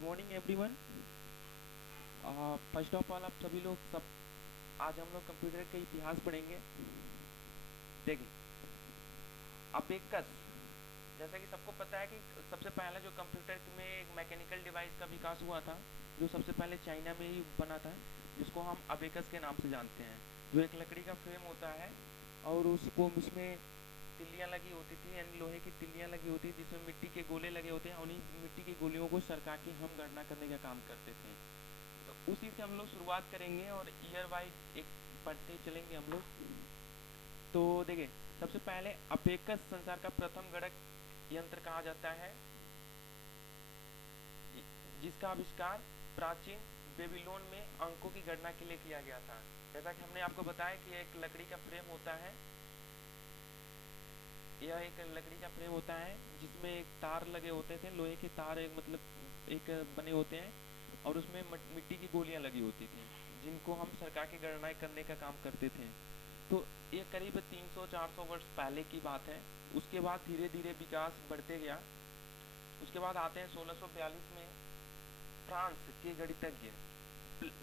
Good morning everyone. First of all आप सभी लोग सब आज हम लोग कंप्यूटर का इतिहास पढ़ेंगे। देखिए अबेकस, जैसा कि सबको पता है कि सबसे पहला जो कंप्यूटर में एक मैकेनिकल डिवाइस का विकास हुआ था, जो सबसे पहले चाइना में ही बना था, जिसको हम अबेकस के नाम से जानते हैं। जो एक लकड़ी का फ्रेम होता है और उसको उसमें तिल्लियाँ लगी होती थी, यानी लोहे की तिल्लियाँ लगी होती थी, जिसमें मिट्टी के गोले लगे होते हैं। उन्हीं मिट्टी की गोलियों को सरका के हम गणना करने का काम करते थे। तो उसी से हम लोग शुरुआत करेंगे और ईयर वाइज एक पढ़ते चलेंगे हम लोग। तो देखिए, सबसे पहले अबेकस संसार का प्रथम गणक यंत्र कहा जाता है, जिसका आविष्कार प्राचीन बेबीलोन में अंकों की गणना के लिए किया गया था। जैसा कि हमने आपको बताया कि एक लकड़ी का फ्रेम होता है, यह एक लकड़ी का फ्रेम होता है जिसमें एक तार लगे होते थे, लोहे के तार एक मतलब एक बने होते हैं, और उसमें मिट्टी की गोलियां लगी होती थी, जिनको हम सरका के गणनाएं करने का काम करते थे। तो ये करीब 300-400 वर्ष पहले की बात है। उसके बाद धीरे धीरे विकास बढ़ते गया। उसके बाद आते हैं 1642 में फ्रांस के गणितज्ञ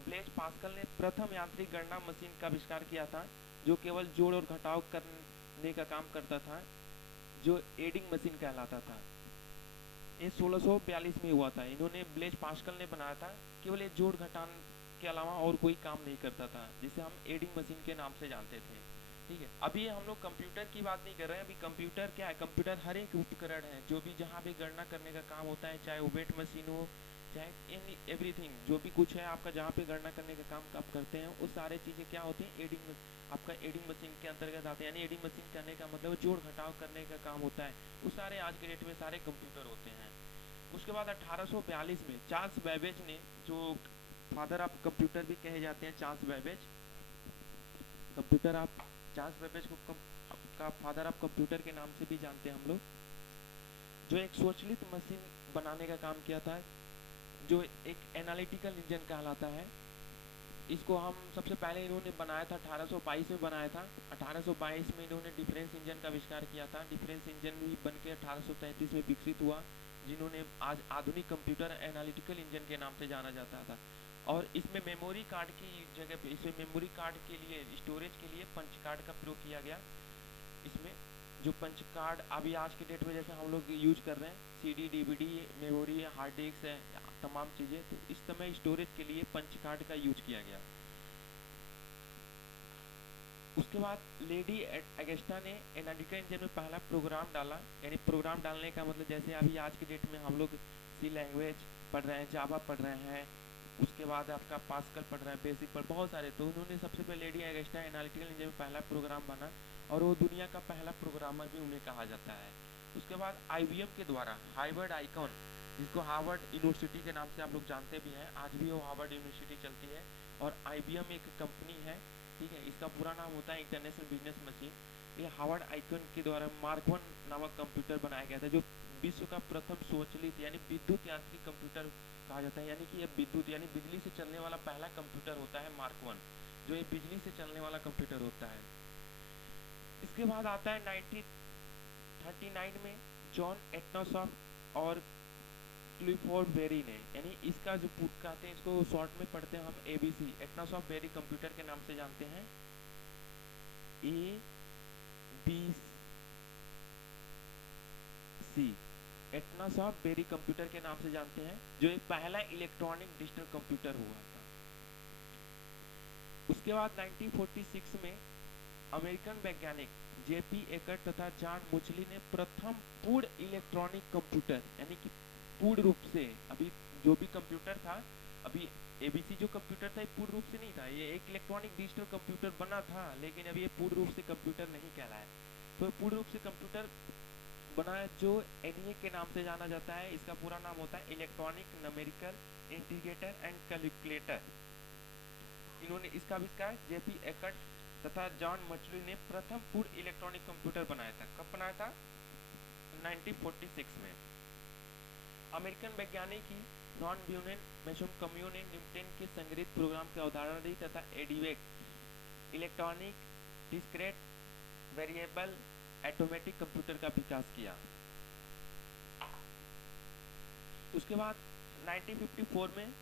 ब्लेज पास्कल ने प्रथम यांत्रिक गणना मशीन का आविष्कार किया था, जो केवल जोड़ और घटाव करने का काम करता था, जो एडिंग मशीन कहलाता था। ये 1642 में हुआ था। इन्होंने ब्लेज पास्कल ने बनाया था। केवल ये जोड़ घटान के अलावा और कोई काम नहीं करता था, जिसे हम एडिंग मशीन के नाम से जानते थे। ठीक है, अभी हम लोग कंप्यूटर की बात नहीं कर रहे हैं। अभी कंप्यूटर क्या है? कंप्यूटर हर एक उपकरण है जो भी जहाँ भी गणना करने का काम होता है, चाहे वो वेट मशीन हो, चाहे इन एवरीथिंग जो भी कुछ है आपका, जहाँ पे गणना करने का काम आप करते हैं, वो सारे चीज़ें क्या होती हैं? एडिंग आपका एडिंग मशीन के अंतर्गत आते हैं। यानी एडिंग मशीन करने का मतलब जोड़ घटाव करने का काम होता है। वो सारे आज के डेट में सारे कंप्यूटर होते हैं। उसके बाद 1842 में चार्ल्स बैबेज ने, जो फादर ऑफ कंप्यूटर भी कहे जाते हैं, चार्ल्स बैबेज कंप्यूटर आप चार्ल्स बैबेज को का फादर ऑफ कंप्यूटर के नाम से भी जानते हैं हम लोग, जो एक स्वचालित मशीन बनाने का काम किया था, जो एक एनालिटिकल इंजन कहलाता है। इसको हम सबसे पहले इन्होंने बनाया था 1822 में बनाया था। 1822 में इन्होंने डिफरेंस इंजन का आविष्कार किया था। डिफरेंस इंजन भी बन के 1833 में विकसित हुआ, जिन्होंने आज आधुनिक कंप्यूटर एनालिटिकल इंजन के नाम से जाना जाता था। और इसमें मेमोरी कार्ड की जगह पे, इसमें मेमोरी कार्ड के लिए, स्टोरेज के लिए पंच कार्ड का प्रयोग किया गया। इसमें जो पंच कार्ड अभी आज के डेट में जैसे हम लोग यूज कर रहे हैं, CD, DVD, memory, hard disk है, तमाम चीज़ें, तो इस समय स्टोरेज के लिए पंच कार्ड का यूज किया गया। उसके बाद लेडी अगेस्टा ने एनालिटिकल इंजन में पहला प्रोग्राम डाला। यानी प्रोग्राम डालने का मतलब जैसे अभी आज के डेट में हम लोग सी लैंग्वेज पढ़ रहे हैं, जावा पढ़ रहे हैं, उसके बाद आपका पास्कल पढ़ रहे हैं, बेसिक पर बहुत सारे। तो उन्होंने सबसे पहले लेडी अगेस्टा एनालिटिकल इंजन में पहला प्रोग्राम बना, और वो दुनिया का पहला प्रोग्रामर भी उन्हें कहा जाता है। उसके बाद आईबीएम के द्वारा हार्वर्ड आइकॉन, जिसको हार्वर्ड यूनिवर्सिटी के नाम से आप लोग जानते भी हैं, आज भी वो हार्वर्ड यूनिवर्सिटी चलती है, और आईबीएम एक कंपनी है। ठीक है, इसका पूरा नाम होता है इंटरनेशनल बिजनेस मशीन। ये हार्वर्ड आइकॉन के द्वारा मार्क 1 नामक कंप्यूटर बनाया गया था, जो विश्व का प्रथम स्वचालित यानी विद्युत यांत्रिक कंप्यूटर कहा जाता है। यानी कि यह विद्युत यानी बिजली से चलने वाला पहला कंप्यूटर होता है मार्क 1, जो ये बिजली से चलने वाला कंप्यूटर होता है। इसके बाद आता है 1939 में जॉन एटनॉसॉफ और क्लिफोर्ड बेरी ने, यानी इसका जो कहते हैं, इसको शॉर्ट में पढ़ते हैं हम एबीसी, एटनॉसॉफ बेरी कंप्यूटर के नाम से जानते हैं, A B C, Atanasoff Berry computer के नाम से जानते हैं, जो एक पहला इलेक्ट्रॉनिक डिजिटल कंप्यूटर हुआ था। उसके बाद 1946 में अमेरिकन वैज्ञानिक जेपी एकर्ट तथा जॉन मुचली ने प्रथम पूर्ण इलेक्ट्रॉनिक कंप्यूटर, यानी कि पूर्ण रूप से, अभी जो भी कंप्यूटर था, अभी एबीसी जो कंप्यूटर था, ये पूर्ण रूप से नहीं था, ये एक इलेक्ट्रॉनिक डिजिटल कंप्यूटर बना था, लेकिन अभी ये पूर्ण रूप से कंप्यूटर नहीं कहलाया। तो पूर्ण रूप से कंप्यूटर बना जो एनईए के नाम से जाना जाता है। इसका पूरा नाम होता है electronic numerical integrator and calculator. इन्होंने इसका आविष्कार जेपी एकर्ट तथा जॉन मचली ने प्रथम पूर्ण इलेक्ट्रॉनिक कंप्यूटर बनाया था। कब बनाया था? 1946 में। अमेरिकन वैज्ञानिक ही रॉन ब्यूनेन मेसोन कम्यू ने न्यूटन के संग्रहित प्रोग्राम की अवधारणा दी तथा EDVAC electronic discrete variable automatic computer का विकास किया। उसके बाद 1954 में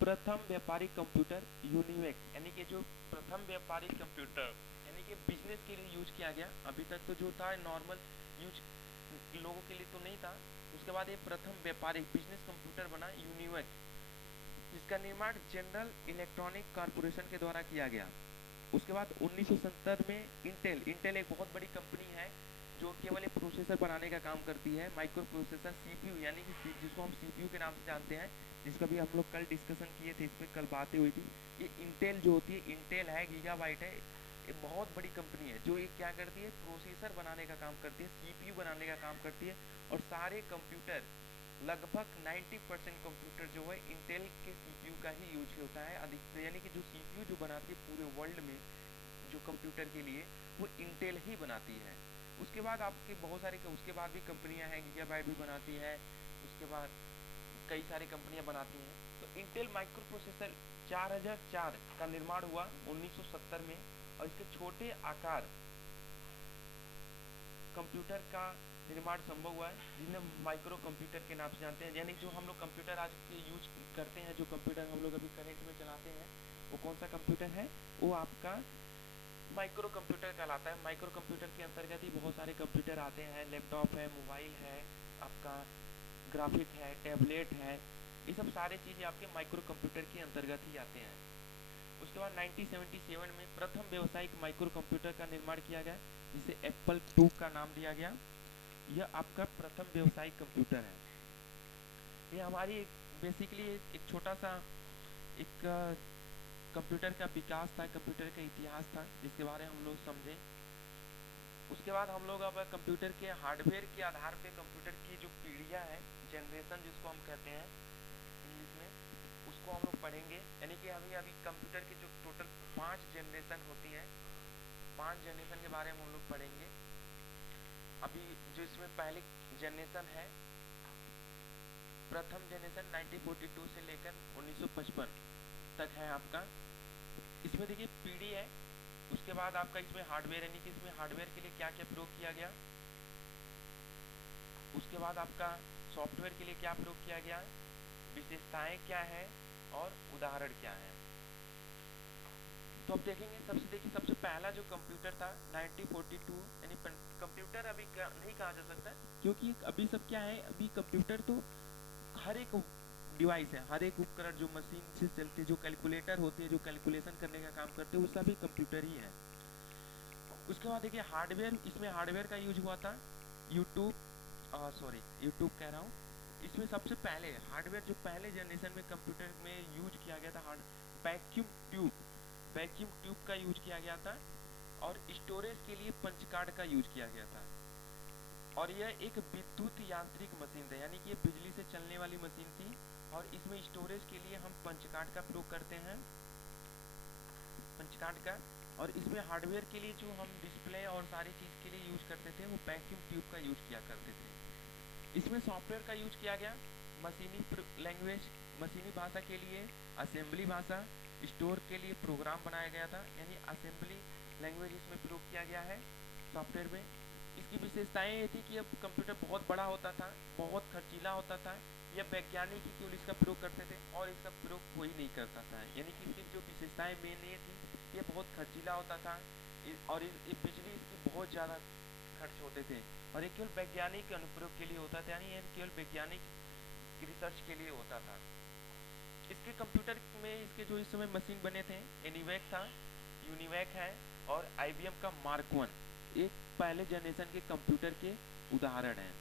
प्रथम व्यापारिक कंप्यूटर यूनिवेक, यानी कि जो प्रथम व्यापारिक कंप्यूटर यानी कि बिजनेस के लिए यूज किया गया। अभी तक तो जो था नॉर्मल यूज लोगों के लिए तो नहीं था। उसके बाद ये प्रथम व्यापारिक बिजनेस कंप्यूटर बना यूनिवेक, जिसका निर्माण जनरल इलेक्ट्रॉनिक कॉरपोरेशन के द्वारा किया गया। उसके बाद 1970 में इंटेल एक बहुत बड़ी कंपनी है जो केवल एक प्रोसेसर बनाने का काम करती है, माइक्रो प्रोसेसर सीपीयू, यानी कि जिसको हम सीपीयू के नाम से जानते हैं, जिसका भी हम लोग कल डिस्कशन किए थे, इस पर कल बातें हुई थी। ये इंटेल जो होती है, इंटेल है, गीगाबाइट है, ये बहुत बड़ी कंपनी है जो ये क्या करती है, प्रोसेसर बनाने का काम करती है, सीपीयू बनाने का काम करती है। और सारे कंप्यूटर लगभग 90% कंप्यूटर जो है इंटेल के सीपीयू का ही यूज होता है अधिकतर, यानी कि जो सीपीयू जो बनाती है पूरे वर्ल्ड में जो कंप्यूटर के लिए, वो इंटेल ही बनाती है। उसके बाद आपके बहुत सारे उसके बाद भी कंपनियां हैं, गीगाबाइट भी बनाती है, उसके बाद कई सारी कंपनियां बनाती हैं। तो इंटेल माइक्रो प्रोसेसर 4004 का निर्माण हुआ 1970 में, और इसके छोटे आकार कंप्यूटर का निर्माण संभव हुआ है, जिन्हें माइक्रो कंप्यूटर के नाम से जानते हैं। यानी जो हम लोग कंप्यूटर आज के यूज करते हैं, जो कंप्यूटर हम लोग अभी करंट में चलाते हैं, वो कौन सा कंप्यूटर है, वो आपका माइक्रो कंप्यूटर कहलाता है। माइक्रो कंप्यूटर के अंतर्गत ही बहुत सारे कंप्यूटर आते हैं, लैपटॉप है, मोबाइल है, आपका ग्राफिक है, टैबलेट है, ये सब सारे चीज़ें आपके माइक्रो कंप्यूटर के अंतर्गत ही आते हैं। उसके बाद 1977 में प्रथम व्यावसायिक माइक्रो कंप्यूटर का निर्माण किया गया, जिसे एप्पल 2 का नाम दिया गया। यह आपका प्रथम व्यावसायिक कंप्यूटर है। ये हमारी बेसिकली एक छोटा सा एक कंप्यूटर का विकास था, कंप्यूटर का इतिहास था, जिसके बारे में हम लोग समझे। उसके बाद हम लोग अब कंप्यूटर के हार्डवेयर के आधार पे कंप्यूटर की जो पीढ़ियाँ है, जनरेशन जिसको हम कहते हैं इंग्लिश में, उसको हम लोग पढ़ेंगे। यानी कि अभी अभी कंप्यूटर की जो टोटल 5 जनरेशन होती है, 5 जनरेशन के बारे में हम लोग पढ़ेंगे। अभी जो इसमें पहली जनरेशन है, प्रथम जनरेशन 1942 से लेकर 1955 तक है आपका। इसमें देखिए पीढ़ी है। उसके बाद आपका इसमें हार्डवेयर, यानी कि इसमें हार्डवेयर के लिए क्या क्या प्रयोग किया गया, उसके बाद आपका सॉफ्टवेयर के लिए क्या प्रयोग किया गया, विशेषताएं क्या है और उदाहरण क्या है। तो अब देखेंगे, सबसे पहला जो कंप्यूटर था 1942, यानी कंप्यूटर अभी नहीं कहा जा सकता, क्योंकि अभी सब क्या है, अभी कंप्यूटर तो हर एक डिवाइस है, हर एक उपकरण जो मशीन से चलते, जो कैलकुलेटर होती है, जो कैलकुलेशन करने का काम करते हैं, वो सभी कंप्यूटर ही है। उसके बाद देखिए हार्डवेयर, इसमें हार्डवेयर का यूज हुआ था यूट्यूब कह रहा हूँ। इसमें सबसे पहले हार्डवेयर जो पहले जनरेशन में कंप्यूटर में यूज किया गया था, वैक्यूम ट्यूब का यूज किया गया था, और स्टोरेज के लिए पंच कार्ड का यूज किया गया था। और यह एक विद्युत यांत्रिक मशीन था, यानी कि ये बिजली से चलने वाली मशीन थी, और इसमें स्टोरेज के लिए हम पंच कार्ड का प्रयोग करते हैं, पंच कार्ड का। और इसमें हार्डवेयर के लिए जो हम डिस्प्ले और सारी चीज़ के लिए यूज करते थे, वो वैक्यूम ट्यूब का यूज किया करते थे। इसमें सॉफ्टवेयर का यूज किया गया, मशीनी लैंग्वेज, मशीनी भाषा के लिए असेंबली भाषा, स्टोर के लिए प्रोग्राम बनाया गया था, यानी असेंबली लैंग्वेज इसमें प्रयोग किया गया है सॉफ्टवेयर में। इसकी विशेषताएं ये थी कि अब कंप्यूटर बहुत बड़ा होता था, बहुत खर्चीला होता था, यह वैज्ञानिक ही केवल इसका प्रयोग करते थे और इसका प्रयोग कोई नहीं करता था। यानी कि इसकी जो विशेषताएं मेन ये थी, ये बहुत खर्चीला होता था, और बिजली इसकी बहुत ज़्यादा खर्च होते थे, और ये केवल वैज्ञानिक अनुप्रयोग के लिए होता था, यानी ये केवल वैज्ञानिक रिसर्च के लिए होता था। इसके कंप्यूटर में इसके जो इस समय मशीन बने थे, एनीवेक था, यूनिवेक है, और IBM का मार्क 1 एक पहले जनरेशन के कंप्यूटर के उदाहरण हैं।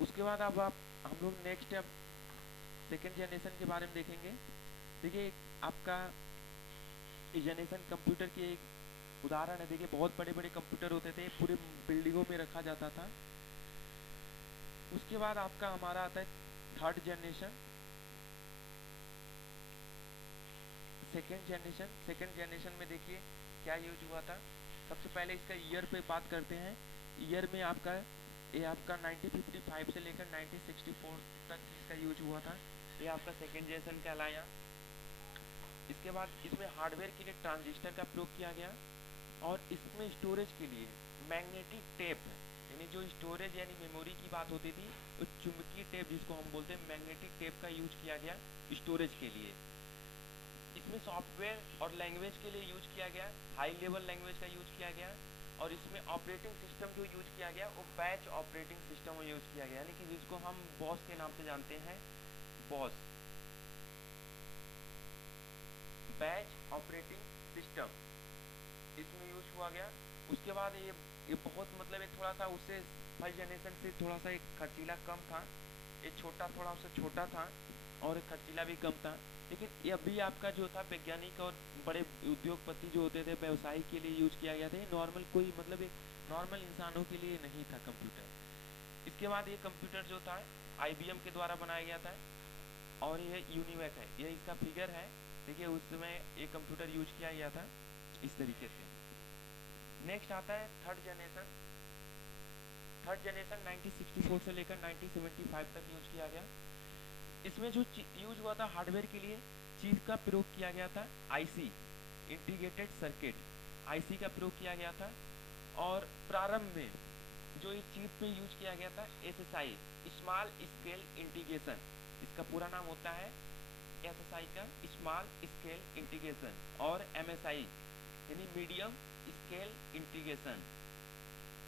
उसके बाद अब हम लोग नेक्स्ट अब सेकेंड जनरेशन के बारे में देखेंगे। देखिए आपका जनरेशन कंप्यूटर के एक उदाहरण है। देखिए बहुत बड़े बड़े कंप्यूटर होते थे, पूरे बिल्डिंगों में रखा जाता था। उसके बाद आपका हमारा आता है थर्ड जनरेशन, सेकेंड जनरेशन में देखिए क्या यूज हुआ था। सबसे पहले इसका ईयर पे बात करते हैं। ईयर में आपका 1955 से लेकर 1964 तक इसका यूज हुआ था, ये आपका सेकेंड जनरेशन कहलाया। इसके बाद इसमें हार्डवेयर के लिए ट्रांजिस्टर का प्रयोग किया गया, और इसमें स्टोरेज के लिए मैग्नेटिक टेप, यानी जो स्टोरेज यानी मेमोरी की बात होती थी, वो चुंबकीय टेप जिसको हम बोलते हैं मैग्नेटिक टेप का यूज किया गया स्टोरेज के लिए। इसमें सॉफ्टवेयर और लैंग्वेज के लिए यूज किया गया, हाई लेवल लैंग्वेज का यूज किया गया। और इसमें ऑपरेटिंग सिस्टम जो यूज किया गया वो बैच ऑपरेटिंग सिस्टम यूज किया गया, यानी कि जिसको हम बॉस के नाम से जानते हैं, बॉस, बैच ऑपरेटिंग सिस्टम इसमें यूज हुआ गया। उसके बाद ये बहुत मतलब एक थोड़ा सा उससे फर्स्ट जनरेशन से थोड़ा सा एक खर्चीला कम था, ये छोटा थोड़ा उससे छोटा था और खर्चीला भी कम था। लेकिन ये अभी आपका जो था वैज्ञानिक और बड़े उद्योगपति जो होते थे व्यवसाय के लिए यूज किया गया था, नॉर्मल कोई मतलब एक नॉर्मल इंसानों के लिए नहीं था कंप्यूटर। इसके बाद ये कंप्यूटर जो था IBM के द्वारा बनाया गया था और ये यूनिवैक है, ये इसका फिगर है। देखिए उस समय ये कंप्यूटर यूज किया गया था इस तरीके से। नेक्स्ट आता है थर्ड जनरेशन। थर्ड जनरेशन 1964 से लेकर 1975 तक यूज किया गया। इसमें जो यूज हुआ था हार्डवेयर के लिए चीप का प्रयोग किया गया था, IC इंटीग्रेटेड सर्किट, IC का प्रयोग किया गया था। और प्रारंभ में जो इस चीप पे यूज किया गया था SSI स्मॉल स्केल इंटीग्रेशन, इसका पूरा नाम होता है SSI का स्मॉल स्केल इंटीग्रेशन, और MSI यानी मीडियम स्केल इंटीग्रेशन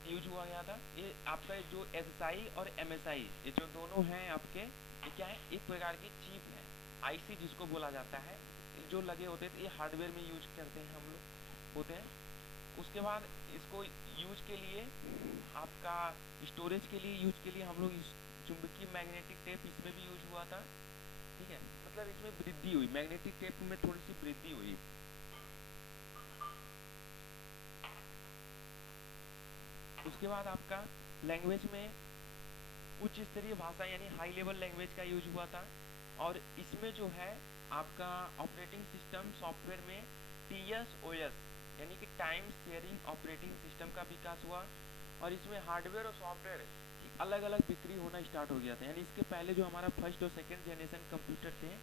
यूज हुआ गया था। ये आपका जो SSI और MSI ये जो दोनों हैं आपके, ये क्या है, एक प्रकार की चीप है, IC जिसको बोला जाता है, जो लगे होते थे, ये हार्डवेयर में यूज करते हैं हम लोग होते हैं। उसके बाद इसको यूज के लिए आपका स्टोरेज के लिए यूज के लिए हम लोग चुंबकीय मैग्नेटिक टेप इसमें भी यूज हुआ था, ठीक है, मतलब इसमें वृद्धि हुई, मैग्नेटिक टेप में थोड़ी सी वृद्धि हुई। उसके बाद आपका लैंग्वेज में उच्च स्तरीय भाषा यानी हाई लेवल लैंग्वेज का यूज हुआ था। और इसमें जो है आपका ऑपरेटिंग सिस्टम सॉफ्टवेयर में TSOS यानी कि टाइम शेयरिंग ऑपरेटिंग सिस्टम का विकास हुआ। और इसमें हार्डवेयर और सॉफ्टवेयर की अलग अलग बिक्री होना स्टार्ट हो गया था। यानी इसके पहले जो हमारा फर्स्ट और सेकेंड जनरेशन कंप्यूटर थे,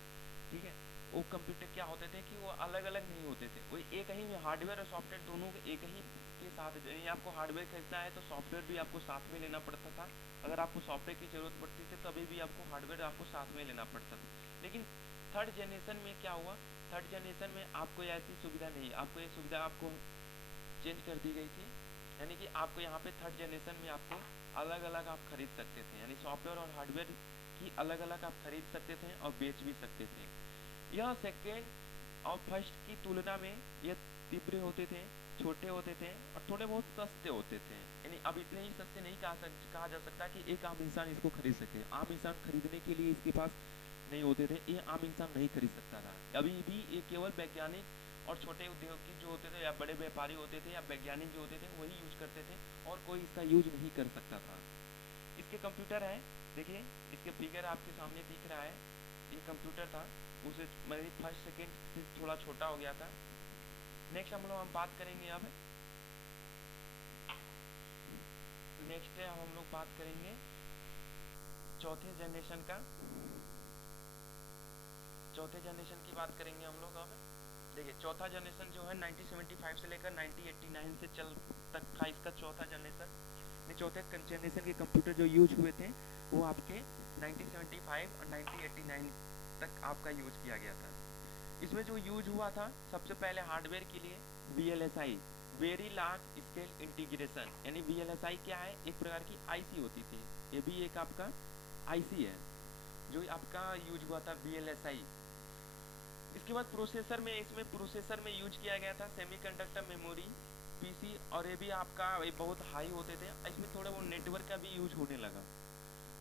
ठीक है, वो कंप्यूटर क्या होते थे कि वो अलग अलग नहीं होते थे, वो एक ही में हार्डवेयर और सॉफ्टवेयर दोनों एक ही के साथ, यानी आपको हार्डवेयर खरीदना है तो सॉफ्टवेयर भी आपको साथ में लेना पड़ता था। अगर आपको सॉफ्टवेयर की जरूरत पड़ती थी तभी भी आपको हार्डवेयर आपको साथ में लेना पड़ता था। लेकिन थर्ड जनरेशन में क्या हुआ, थर्ड जनरेशन में आपको ऐसी सुविधा नहीं, आपको ये सुविधा आपको चेंज कर दी गई थी। यानी कि आपको यहाँ पे थर्ड जनरेशन में आपको अलग अलग आप खरीद सकते थे, यानी सॉफ्टवेयर और हार्डवेयर की अलग अलग आप खरीद सकते थे और बेच भी सकते थे। यह सेकेंड और फर्स्ट की तुलना में यह तीव्र होते थे, छोटे होते थे और थोड़े बहुत सस्ते होते थे। यानी अब इतने ही सस्ते नहीं कहा जा सकता कि एक आम इंसान इसको खरीद सके। आम इंसान खरीदने के लिए इसके पास नहीं होते थे, ये आम इंसान नहीं खरीद सकता था। अभी भी ये केवल वैज्ञानिक और छोटे उद्योगी जो होते थे या बड़े व्यापारी होते थे या वैज्ञानिक जो होते थे वही यूज करते थे और कोई इसका यूज नहीं कर सकता था। इसके कंप्यूटर है, देखिए इसके फिगर आपके सामने दिख रहा है, ये कंप्यूटर था, उसे मेरी फर्स्ट सेकेंड से थोड़ा छोटा हो गया था। नेक्स्ट हम बात करेंगे अब, नेक्स्ट हम लोग बात करेंगे चौथे जनरेशन का। चौथे जनरेशन की बात करेंगे हम लोग अब। देखिए चौथा जनरेशन जो है 1975 से लेकर 1989 से चल तक था इसका चौथा जनरेशन। चौथे जनरेशन के कंप्यूटर जो यूज हुए थे वो आपके 1975 और 1989 तक आपका यूज किया गया था। इसमें जो यूज हुआ था सबसे पहले हार्डवेयर के लिए VLSI very large scale integration, यानी VLSI क्या है, एक प्रकार की IC होती थी, ये भी एक आपका IC है जो आपका यूज हुआ था VLSI। इसके बाद प्रोसेसर में, इसमें प्रोसेसर में यूज किया गया था सेमीकंडक्टर मेमोरी PC, और ये भी आपका बहुत हाई होते थे। इसमें थोड़ा वो नेटवर्क का भी यूज होने लगा।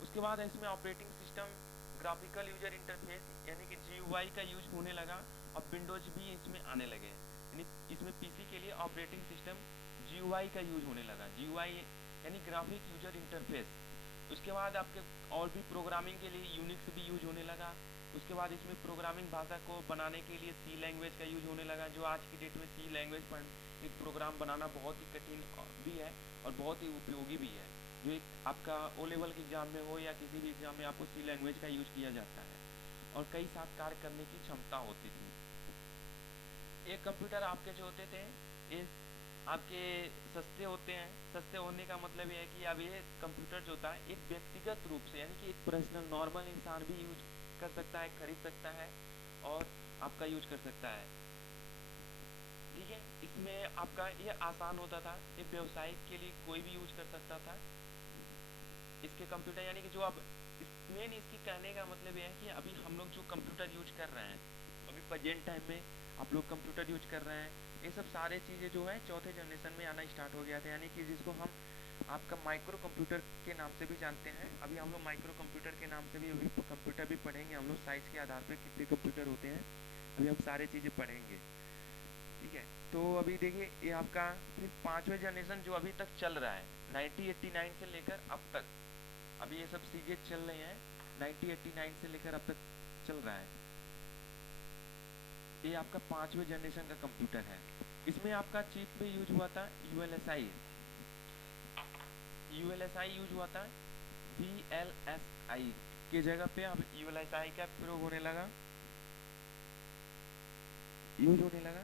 उसके बाद इसमें operating system graphical user interface यानी कि GUI का यूज होने लगा और विंडोज भी इसमें आने लगे। यानी इसमें PC के लिए ऑपरेटिंग सिस्टम GUI का यूज होने लगा, GUI यानी ग्राफिक यूजर इंटरफेस। उसके बाद आपके और भी प्रोग्रामिंग के लिए यूनिक्स भी यूज होने लगा। उसके बाद इसमें प्रोग्रामिंग भाषा को बनाने के लिए C लैंग्वेज का यूज होने लगा, जो आज की डेट में C लैंग्वेज पर एक प्रोग्राम बनाना बहुत ही कठिन भी है और बहुत ही उपयोगी भी है। जो एक आपका O लेवल के एग्जाम में हो या किसी भी एग्जाम में आपको C लैंग्वेज का यूज किया जाता है और कई साथ कार्य करने की क्षमता होती थी। एक कंप्यूटर आपके जो होते थे ये आपके सस्ते होते हैं। सस्ते होने का मतलब ये है कि अब ये कंप्यूटर जो होता है एक व्यक्तिगत रूप से, यानी कि एक पर्सनल नॉर्मल इंसान भी यूज कर सकता है, खरीद सकता है और आपका यूज कर सकता है। ठीक है, इसमें आपका ये आसान होता था, ये व्यवसायिक के लिए कोई भी यूज कर सकता था इसके कंप्यूटर। यानी कि जो आप मेन इसकी कहने का मतलब ये है कि अभी हम लोग जो कंप्यूटर यूज कर रहे हैं, अभी प्रेजेंट टाइम में आप लोग कंप्यूटर यूज कर रहे हैं, ये सब सारे चीज़ें जो है चौथे जनरेशन में आना स्टार्ट हो गया था। यानी कि जिसको हम आपका माइक्रो कंप्यूटर के नाम से भी जानते हैं। अभी हम लोग माइक्रो कंप्यूटर के नाम से भी अभी कंप्यूटर भी पढ़ेंगे हम लोग, साइज के आधार पर कितने कंप्यूटर होते हैं अभी हम सारे चीज़ें पढ़ेंगे। ठीक है, तो अभी देखिए ये आपका फिर पांचवें जनरेशन जो अभी तक चल रहा है 1989 से लेकर अब तक, अभी ये सब चीजें चल रही हैं 1989 से लेकर अब तक चल रहा है। ये आपका पांचवें जनरेशन का कंप्यूटर है। इसमें आपका चिप पे यूज हुआ था यूएलएसआई, यूएलएसआई यूज हुआ था। वीएलएसआई की जगह पे अब यूएलएसआई का प्रयोग होने लगा, यूज होने लगा।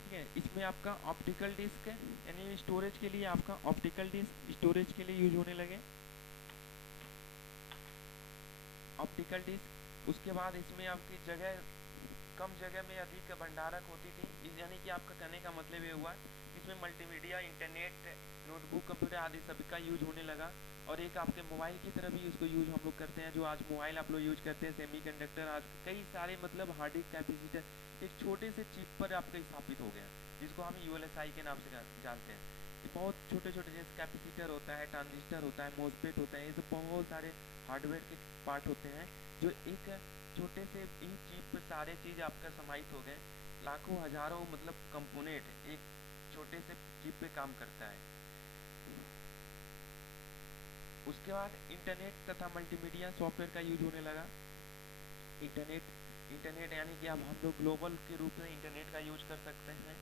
ठीक है, इसमें आपका ऑप्टिकल डिस्क यानी स्टोरेज के लिए, आपका ऑप्टिकल डिस्क स्टोरेज के लिए यूज होने लगे, ऑप्टिकल डिस्क। उसके बाद इसमें आपकी जगह कम जगह में अधिक भंडारक होती थी। यानी कि आपका कहने का मतलब ये हुआ इसमें मल्टीमीडिया, इंटरनेट, नोटबुक, कंप्यूटर आदि सभी का यूज होने लगा। और एक आपके मोबाइल की तरह भी उसको यूज हम लोग करते हैं, जो आज मोबाइल आप लोग यूज करते हैं, सेमीकंडक्टर, आज कई सारे मतलब हार्ड डिस्क कैपेसिटर एक छोटे से चिप पर आपका स्थापित हो गया, जिसको हम यूएलएसआई के नाम से जानते हैं। ये बहुत छोटे छोटे जैसे कैपेसिटर होता है, ट्रांजिस्टर होता है, मोसफेट होता है, ये सब बहुत सारे हार्डवेयर के पार्ट होते हैं जो एक छोटे से ही चिप पे सारे चीज आपका समाहित हो गए। लाखों हजारों मतलब कंपोनेंट एक छोटे से चिप पे काम करता है। उसके बाद इंटरनेट तथा मल्टीमीडिया सॉफ्टवेयर का यूज होने लगा। इंटरनेट, इंटरनेट यानी कि अब हम लोग ग्लोबल के रूप में इंटरनेट का यूज कर सकते हैं।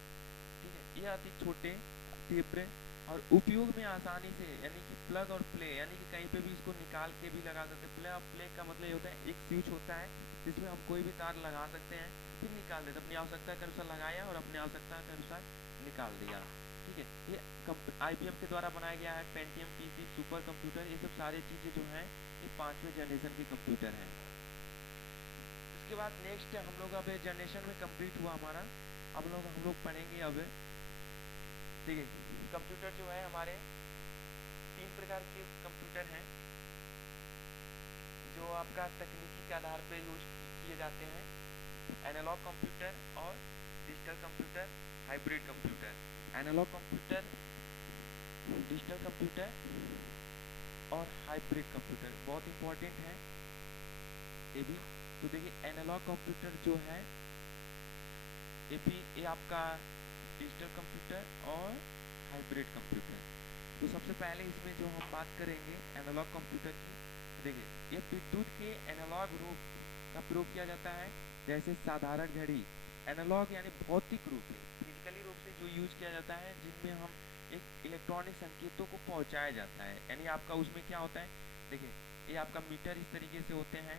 ठीक है, ये अति छोटे, तीव्र और उपयोग में आसानी से, यानी कि प्लग और प्ले, यानी कि कहीं पे भी इसको निकाल के भी लगा सकते हैं। प्लग और प्ले का मतलब ये होता है एक स्विच होता है जिसमें हम कोई भी तार लगा सकते हैं, फिर निकाल देते, अपनी आवश्यकता के अनुसार लगाया और अपनी आवश्यकता के अनुसार निकाल दिया। ठीक है, ये IBM के द्वारा बनाया गया है। पेंटियम PC, सुपर कंप्यूटर, ये सब सारी चीज़ें जो हैं ये पांचवें जनरेशन के कंप्यूटर हैं। इसके बाद नेक्स्ट हम लोग अब जनरेशन में कंप्लीट हुआ हमारा, अब हम लोग पढ़ेंगे अब। ठीक है, कंप्यूटर जो है हमारे तीन प्रकार के कंप्यूटर हैं जो आपका तकनीकी के आधार पर यूज किए जाते हैं। एनालॉग कंप्यूटर और digital computer, hybrid computer. Analog computer, digital computer और हाइब्रिड कंप्यूटर बहुत इंपॉर्टेंट है ये भी। तो देखिए एनालॉग कंप्यूटर जो है ये आपका डिजिटल कंप्यूटर और हाइब्रिड कंप्यूटर। तो सबसे पहले इसमें जो हम बात करेंगे एनालॉग कंप्यूटर की, देखिए ये विद्युत के एनालॉग रूप का प्रयोग किया जाता है, जैसे साधारण घड़ी। एनालॉग यानी भौतिक रूप से, फिजिकली रूप से जो यूज किया जाता है, जिनमें हम एक इलेक्ट्रॉनिक संकेतों को पहुंचाया जाता है। यानी आपका उसमें क्या होता है, देखिए ये आपका मीटर इस तरीके से होते हैं,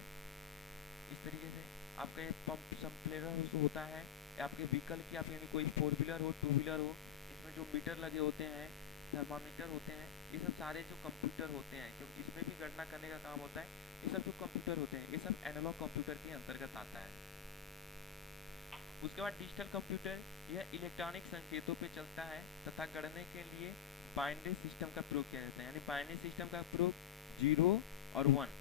इस तरीके से आपका एक पंप सम्प्लेयर होता है। आपके व्हीकल की आप यानी कोई 4 व्हीलर हो, 2 व्हीलर हो, इसमें जो मीटर लगे होते हैं, थर्मामीटर होते हैं, ये सब सारे जो कंप्यूटर होते हैं, क्योंकि इसमें भी गणना करने का काम होता है, ये सब जो कंप्यूटर होते हैं ये सब एनालॉग कंप्यूटर के अंतर्गत आता है। उसके बाद डिजिटल कंप्यूटर, यह इलेक्ट्रॉनिक संकेतों पे चलता है तथा गणने के लिए बाइनरी सिस्टम का प्रयोग किया जाता है। यानी बाइनरी सिस्टम का प्रयोग 0 और 1,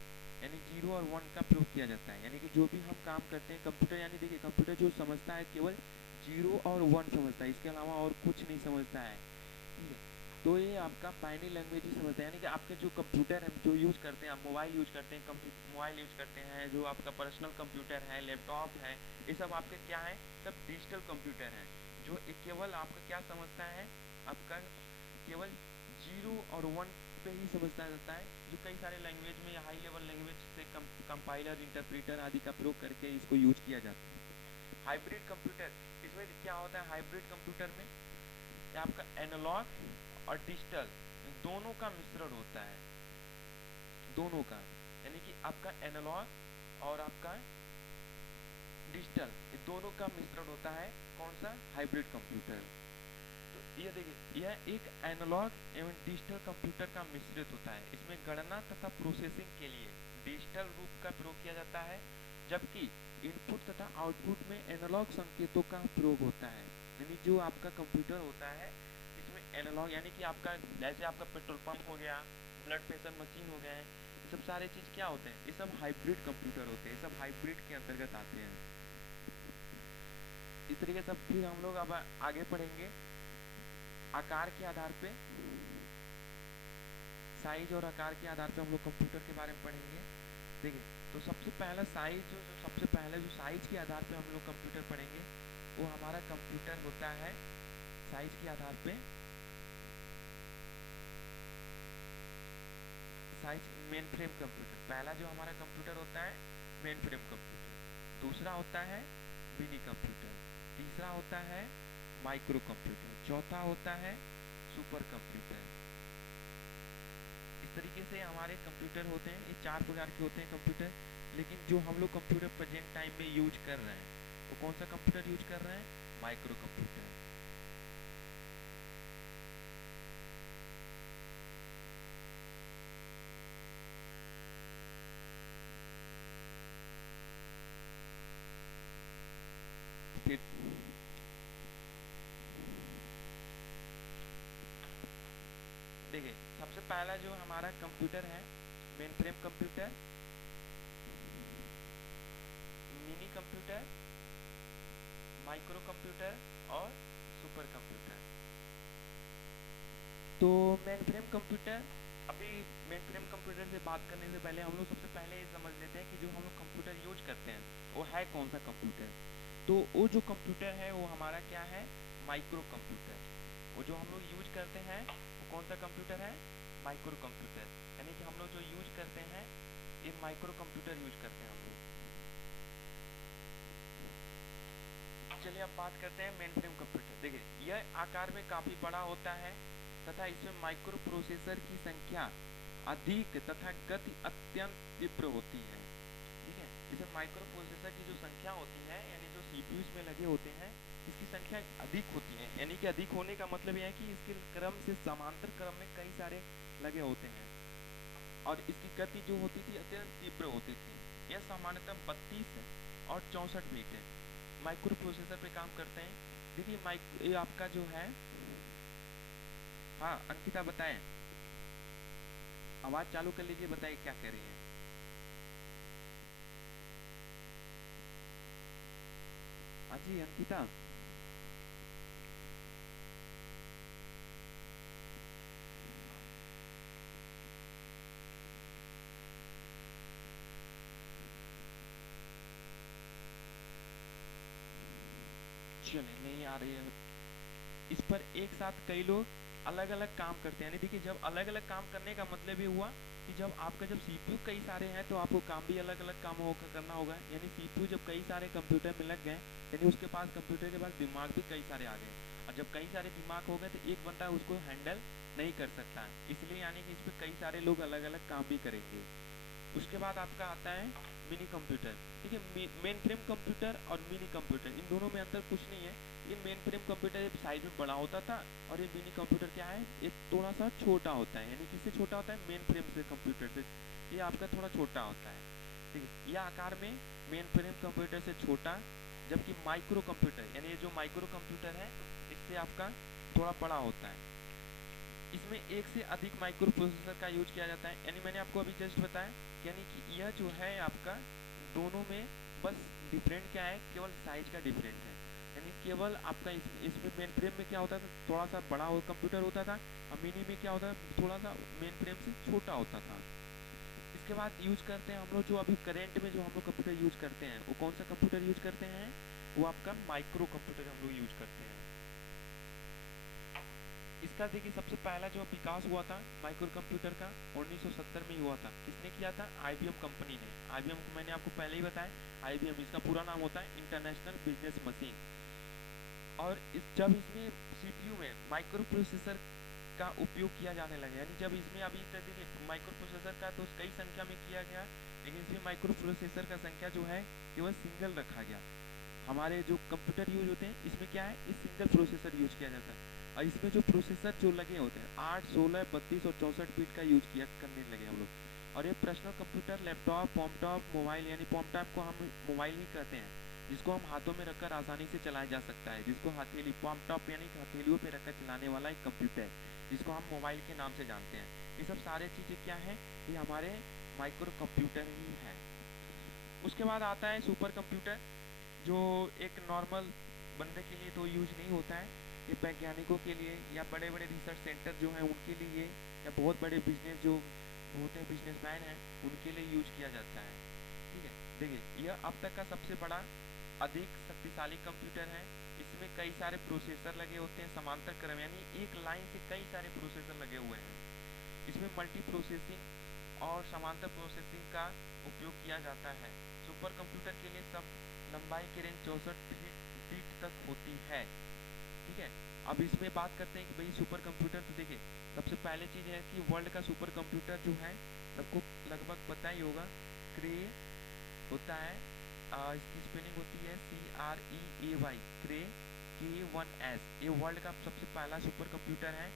यानी 0 और 1 का प्रयोग किया जाता है। यानी कि जो भी हम काम करते हैं कंप्यूटर, यानी देखिए कंप्यूटर जो समझता है केवल 0 और 1 समझता है, इसके अलावा और कुछ नहीं समझता है। ठीक है, तो ये आपका बाइनरी लैंग्वेज ही समझता है। यानी कि आपके जो कंप्यूटर है जो यूज करते हैं, आप मोबाइल यूज करते हैं, मोबाइल यूज करते हैं, जो आपका पर्सनल कंप्यूटर है, लैपटॉप है, ये सब आपके क्या है, सब डिजिटल कंप्यूटर है, जो केवल आपका क्या समझता है, आपका केवल 0 और 1 पे ही समझता जाता है, जो कई सारे लैंग्वेज में हाई लेवल लैंग्वेज से कंपाइलर, इंटरप्रेटर आदि का प्रयोग करके इसको यूज किया जाता है। हाइब्रिड कंप्यूटर, इसमें क्या होता है हाइब्रिड कंप्यूटर में, आपका एनालॉग और डिजिटल दोनों का मिश्रण होता है, दोनों का, यानी कि आपका एनालॉग और आपका डिजिटल, ये दोनों का मिश्रण होता है। कौन सा, हाइब्रिड कंप्यूटर। तो ये देखिए, यह एक एनालॉग एवं डिजिटल कंप्यूटर का मिश्रित होता है। इसमें गणना तथा प्रोसेसिंग के लिए डिजिटल रूप का प्रयोग किया जाता है, जबकि इनपुट तथा आउटपुट में एनालॉग संकेतों का प्रयोग होता है। यानी जो आपका कंप्यूटर होता है इसमें एनालॉग यानी कि आपका जैसे आपका पेट्रोल पंप हो गया, ब्लड प्रेशर मशीन हो गए, ये सब सारे चीज क्या होते हैं, ये सब हाइब्रिड कंप्यूटर होते हैं, ये सब हाइब्रिड के अंतर्गत आते हैं। इस तरीके से फिर हम लोग अब आगे पढ़ेंगे आकार के आधार पे, साइज और आकार के आधार पे हम लोग कंप्यूटर के बारे में पढ़ेंगे। देखिए, तो सबसे पहला साइज सबसे पहले जो साइज के आधार पे हम लोग कंप्यूटर पढ़ेंगे वो हमारा कंप्यूटर होता है साइज के आधार पे साइज मेन फ्रेम कंप्यूटर। पहला जो हमारा कंप्यूटर होता है मेन फ्रेम कंप्यूटर, दूसरा होता है मिनी कंप्यूटर, तीसरा होता है माइक्रो कंप्यूटर, चौथा होता है सुपर कंप्यूटर। इस तरीके से हमारे कंप्यूटर होते हैं, ये 4 प्रकार के होते हैं कंप्यूटर। लेकिन जो हम लोग कंप्यूटर प्रेजेंट टाइम में यूज कर रहे हैं वो कौन सा कंप्यूटर यूज कर रहे हैं, माइक्रो कंप्यूटर। फिर देखिए, सबसे पहला जो हमारा कंप्यूटर है main frame computer, mini computer, micro computer और सुपर कंप्यूटर। तो मेन फ्रेम कंप्यूटर, अभी मेन फ्रेम कंप्यूटर से बात करने से पहले हम लोग सबसे पहले ये समझ लेते हैं कि जो हम लोग कंप्यूटर यूज करते हैं वो है कौन सा कंप्यूटर। तो वो जो कंप्यूटर है वो हमारा क्या है, माइक्रो कंप्यूटर। वो जो हम लोग यूज करते हैं वो कौन सा कंप्यूटर है, माइक्रो कंप्यूटर। यानी कि हम लोग जो यूज करते हैं ये माइक्रो कंप्यूटर यूज करते हैं हम लोग। चलिए अब बात करते हैं मेन फ्रेम कंप्यूटर। देखिए, यह आकार में काफी बड़ा होता है तथा इसमें माइक्रो प्रोसेसर की संख्या अधिक तथा गति अत्यंत तीव्र होती है। ठीक है, इसमें माइक्रो प्रोसेसर की जो संख्या होती है यानी जो सीपीयू में लगे होते हैं इसकी संख्या अधिक होती है। यानी कि अधिक होने का मतलब यह है कि इसके क्रम से समांतर क्रम में कई सारे लगे होते हैं और इसकी गति जो होती थी अत्यंत तीव्र होती थी। यह सामान्यतः 32 और 64 बीट माइक्रो प्रोसेसर पे काम करते हैं। देखिए ये आपका जो है, हाँ अंकिता बताएं, आवाज चालू कर लीजिए, बताइए क्या कह रही है। हाँ जी अंकिता। चलिए नहीं आ रही है। इस पर एक साथ कई लोग अलग अलग काम करते हैं। यानी देखिए, जब अलग अलग काम करने का मतलब ये हुआ कि जब आपका जब सीपीयू कई सारे हैं तो आपको काम भी अलग अलग काम होकर करना होगा। यानी सीपीयू जब कई सारे कंप्यूटर में लग गए यानी उसके पास कंप्यूटर के पास दिमाग भी कई सारे आ गए और जब कई सारे दिमाग हो गए तो एक बंदा उसको हैंडल नहीं कर सकता, इसलिए यानी कि इस पर कई सारे लोग अलग अलग काम भी करेंगे। उसके बाद आपका आता है मिनी कंप्यूटर। ठीक है, मेन फ्रेम कंप्यूटर और मिनी कंप्यूटर इन दोनों में अंतर कुछ नहीं है। ये मेन फ्रेम कंप्यूटर साइज में बड़ा होता था और ये मिनी कंप्यूटर क्या है, ये थोड़ा सा छोटा होता है। यानी किससे छोटा होता है, मेन फ्रेम से कंप्यूटर से ये आपका थोड़ा छोटा होता है। ठीक है, यह आकार में मेन फ्रेम कंप्यूटर से छोटा, जबकि माइक्रो कंप्यूटर यानी ये जो माइक्रो कंप्यूटर है इससे आपका थोड़ा बड़ा होता है। इसमें एक से अधिक माइक्रो प्रोसेसर का यूज किया जाता है। यानी मैंने आपको अभी जस्ट बताया, यानी कि यह जो है आपका दोनों में बस डिफरेंट क्या है, केवल साइज का डिफरेंट है। यानी केवल आपका इसमें मेन फ्रेम में क्या होता था, थोड़ा सा बड़ा कंप्यूटर होता था और मिनी में क्या होता था, थोड़ा सा मेन फ्रेम से छोटा होता था। इसके बाद यूज करते हैं हम लोग जो अभी करेंट में जो हम लोग कंप्यूटर यूज करते हैं वो कौन सा कंप्यूटर यूज करते हैं, वो आपका माइक्रो कंप्यूटर हम लोग यूज करते हैं। इसका देखिए सबसे पहला जो विकास हुआ था माइक्रो कंप्यूटर का 1970 में हुआ था। किसने किया था, आईबीएम कंपनी ने। आईबीएम को मैंने आपको पहले ही बताया, आईबीएम इसका पूरा नाम होता है इंटरनेशनल बिजनेस मशीन। और जब इसमें सीपीयू में माइक्रो प्रोसेसर का उपयोग किया जाने लगा, यानी जब इसमें अभी तक देखिए माइक्रो प्रोसेसर का तो कई संख्या में किया गया, लेकिन इसमें माइक्रो प्रोसेसर का संख्या जो है केवल सिंगल रखा गया। हमारे जो कंप्यूटर यूज होते हैं इसमें क्या है, इस सिंगल प्रोसेसर यूज किया जाता है। और इसमें जो प्रोसेसर जो लगे होते हैं 8, 16, 32 और 64 बिट का यूज किया करने लगे हम लोग। और ये पर्सनल कंप्यूटर, लैपटॉप, पॉमटॉप, मोबाइल यानी पॉमटॉप को हम मोबाइल ही कहते हैं, जिसको हम हाथों में रखकर आसानी से चलाया जा सकता है, जिसको हथेली, पॉमटॉप यानी हथेलियों पे रखकर चलाने वाला एक कंप्यूटर, जिसको हम मोबाइल के नाम से जानते हैं। ये सब सारे चीज़ें क्या है, ये हमारे माइक्रो कंप्यूटर ही है। उसके बाद आता है सुपर कंप्यूटर, जो एक नॉर्मल बंदे के लिए तो यूज नहीं होता है, ये वैज्ञानिकों के लिए या बड़े बड़े रिसर्च सेंटर जो हैं उनके लिए, या बहुत बड़े बिजनेस जो होते हैं, बिजनेसमैन हैं, उनके लिए यूज किया जाता है। ठीक है, देखिए यह अब तक का सबसे बड़ा अधिक शक्तिशाली कंप्यूटर है। इसमें कई सारे प्रोसेसर लगे होते हैं समांतर क्रम, यानी एक लाइन से कई सारे प्रोसेसर लगे हुए हैं। इसमें मल्टी प्रोसेसिंग और समांतर प्रोसेसिंग का उपयोग किया जाता है। सुपर कंप्यूटर के लिए सब लंबाई की रेंज 64 फीट तक होती है। ठीक है, अब इसमें बात करते हैं कि भाई सुपर कंप्यूटर, तो देखिए सबसे पहले चीज़ है कि वर्ल्ड का सुपर कंप्यूटर जो है सबको लगभग पता ही होगा, क्रे होता है। इसकी स्पेलिंग होती है CREAY, क्रे K1S। ये वर्ल्ड का सबसे पहला सुपर कंप्यूटर है।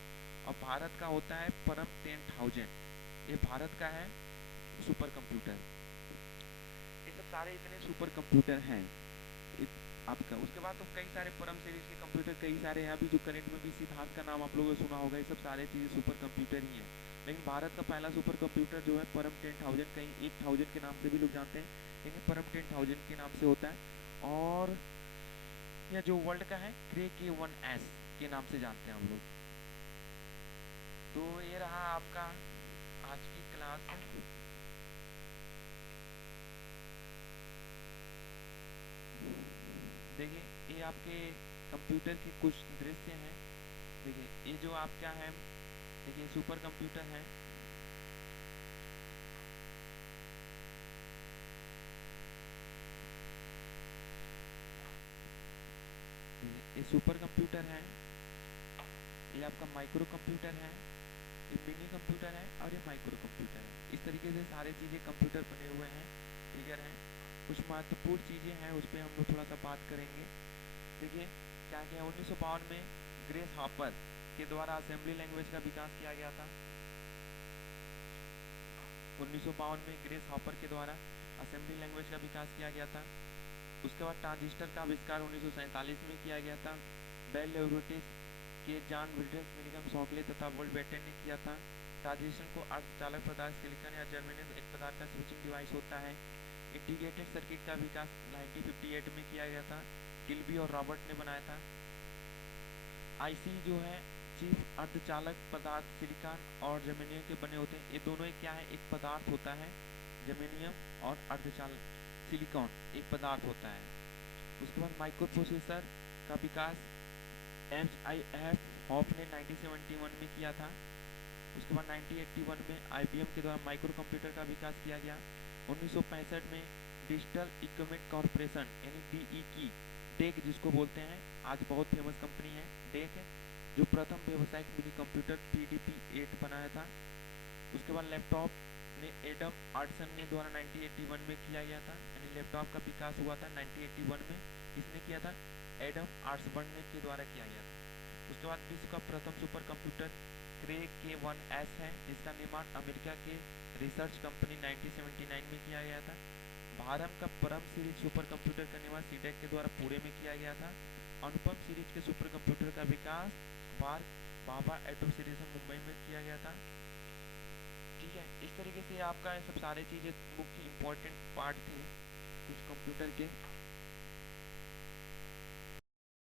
और भारत का होता है परम 10,000, ये भारत का है सुपर कंप्यूटर। ये सब सारे इतने सुपर कंप्यूटर हैं आपका। उसके बाद तो कई सारे परम सीरीज के कंप्यूटर कई सारे हैं, अभी जो करंट में भी सिद्धार्थ का नाम आप लोगों ने सुना होगा, ये सब सारे चीज़ें सुपर कंप्यूटर ही हैं। लेकिन भारत का पहला सुपर कंप्यूटर जो है परम 10,000, कहीं 8,000 के नाम से भी लोग जानते हैं, लेकिन परम 10,000 के नाम से होता है। और यह जो वर्ल्ड का है क्रे K1S के नाम से जानते हैं हम लोग। तो ये रहा आपका आज की क्लास। देखिए ये आपके कंप्यूटर के कुछ दृश्य हैं। देखिए ये जो आपका है, देखिए सुपर कंप्यूटर है। ये सुपर कंप्यूटर है, ये आपका माइक्रो कंप्यूटर है, ये मिनी कंप्यूटर है, और ये माइक्रो कंप्यूटर है। इस तरीके से सारे चीज़ें कंप्यूटर बने हुए हैं, फिगर हैं। कुछ महत्वपूर्ण चीज़ें हैं उस पर हम लोग थोड़ा सा बात करेंगे। देखिए क्या क्या 1952 में ग्रेस हॉपर के द्वारा असेंबली लैंग्वेज का विकास किया गया था। 1952 में ग्रेस हॉपर के द्वारा असेंबली लैंग्वेज का विकास किया गया था। उसके बाद ट्रांजिस्टर का आविष्कार 1947 में किया गया था। बेल लेबोरेटरीज के जॉन विल्सन मिनिगम शॉकले तथा वोल्ट बेटन ने किया था। ट्रांजिस्टर को अर्धचालक पदार्थ सिलिकॉन या जर्मेनियम एक पदार्थ का स्विचिंग डिवाइस होता है। इंटीग्रेटेड सर्किट का विकास 1958 में किया गया था, किल्बी और रॉबर्ट ने बनाया था। आईसी जो है चीफ अर्धचालक पदार्थ सिलिकॉन और जर्मेनियम के बने होते हैं। ये दोनों एक क्या है, एक पदार्थ होता है जर्मेनियम, और अर्धचालक सिलिकॉन एक पदार्थ होता है। उसके बाद माइक्रो प्रोसेसर का विकास MIF हॉप ने 1971 में किया था। उसके बाद 1981 में IBM के द्वारा माइक्रो कंप्यूटर का विकास किया गया। 1965 में डिजिटल इक्विपमेंट कॉरपोरेशन यानी DE डेक जिसको बोलते हैं, आज बहुत फेमस कंपनी है डेक, जो प्रथम व्यावसायिक मिनी कंप्यूटर PDP-8 बनाया था। उसके बाद लैपटॉप ने एडम आर्टसन ने द्वारा 1981 में किया गया था, यानी लैपटॉप का विकास हुआ था 1981 में। किसने किया था? एडम आर्टसन के द्वारा किया गया था। उसके बाद विश्व का प्रथम सुपर कंप्यूटर क्रे K1S है, जिसका निर्माण अमेरिका के रिसर्च कंपनी 1979 में किया गया था। भारत का परम सीरीज सुपर कंप्यूटर का निर्माण सीडेक के द्वारा पुणे में किया गया था। अनुपम सीरीज के सुपर कंप्यूटर का विकास बाबा एटो सीरीज में मुंबई में किया गया था। ठीक है, इस तरीके से आपका ये सब सारे चीज़ें मुख्य इम्पोर्टेंट पार्ट थे कुछ कंप्यूटर के।